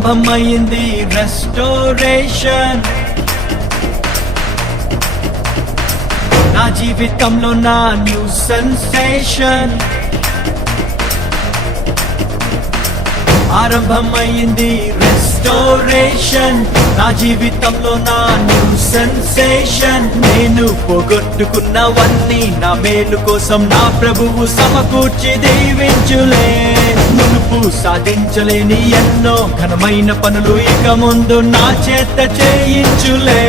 ఆరంభమైంది రెస్టోరేషన్. నా జీవితంలో నా న్యూ సెన్సేషన్. ఆరంభమైంది రెస్టోరేషన్. నా జీవితంలో నా న్యూ సెన్సేషన్. నేను పోగొట్టుకున్నవన్నీ నా మేలు కోసం నా ప్రభువు సమకూర్చి దీవించులే. మునుపు సాధించలేని ఎన్నో ఘనమైన పనులు ఇక ముందు నా చేత చేయించులే.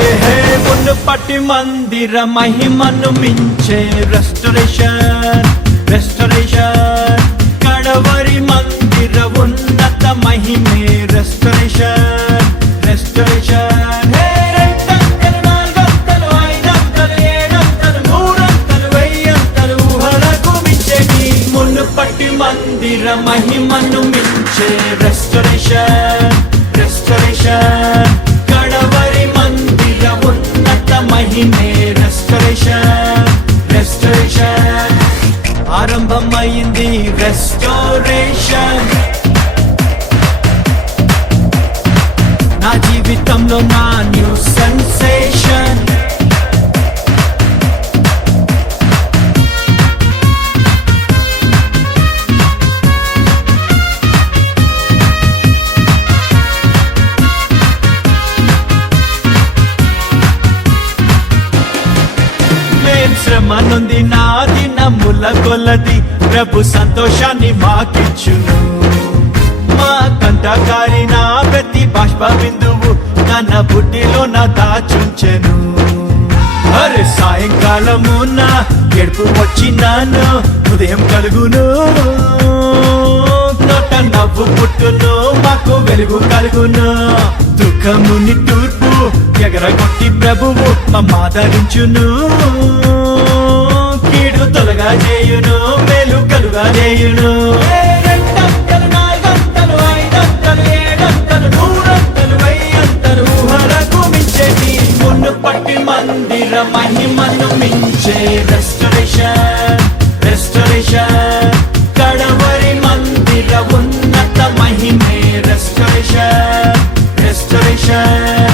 మునుపటి మందిర మహిమను మించే రెస్టోరేషన్. రెస్టోరేషన్ కడవరి మందిర ఉన్నత మహిమే రెస్టోరేషన్. రెస్టోరేషన్ మునుపటి మందిర మహిమను మించే రెస్టోరేషన్. రెస్టోరేషన్ కడవరి మందిర ఉన్నత మహిమే రెస్టోరేషన్. రెస్టోరేషన్ ఆరంభమైంది రెస్టోరేషన్. నా జీవితంలో నా న్యూ సెన్సేషన్. శ్రమ నొంది నా దినముల కొలది ప్రభు సంతోషాన్ని మాకిచ్చును. మా కంటకారి నా ప్రతి బాష్ప బిందువు తన బుడ్డిలో నా దాచుంచెను. అరే సాయంకాలము నా గెడుపు వచ్చినాను ఉదయం కలుగును. నోట నవ్వు పుట్టును మాకు వెలుగు కలుగును. దుఃఖముని తూర్పు ఎగరగొట్టి ప్రభువు మమ్మాదరించును. కీడు తొలగా చేయును మేలు కలుగా చేయును. మునుపటి మందిర మహిమను మించే రెస్టోరేషన్. రెస్టోరేషన్ కడవరి మందిర ఉన్నత మహిమే రెస్టోరేషన్. రెస్టోరేషన్